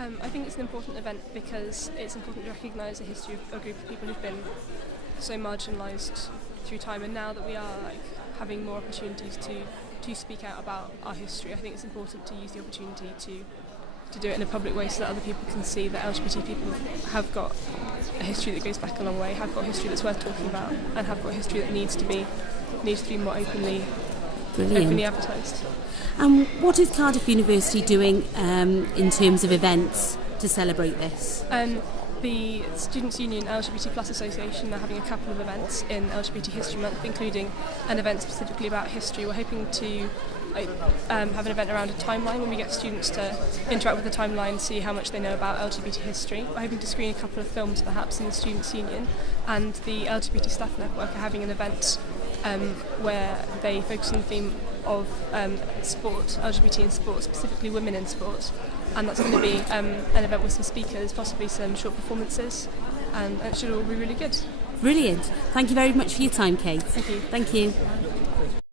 I think it's an important event because it's important to recognise the history of a group of people who've been so marginalised through time, and now that we are having more opportunities to speak out about our history, I think it's important to use the opportunity to do it in a public way so that other people can see that LGBT people have got a history that goes back a long way, have got a history that's worth talking about, and have got a history that needs to be more openly advertised. And what is Cardiff University doing in terms of events to celebrate this? The Students' Union LGBT Plus Association are having a couple of events in LGBT History Month, including an event specifically about history. We're hoping to have an event around a timeline when we get students to interact with the timeline, see how much they know about LGBT history. We're hoping to screen a couple of films perhaps in the Students' Union, and the LGBT Staff Network are having an event where they focus on the theme of sport, LGBT in sport, specifically women in sport. And that's going to be an event with some speakers, possibly some short performances, and it should all be really good. Brilliant. Thank you very much for your time, Kate. Thank you. Thank you.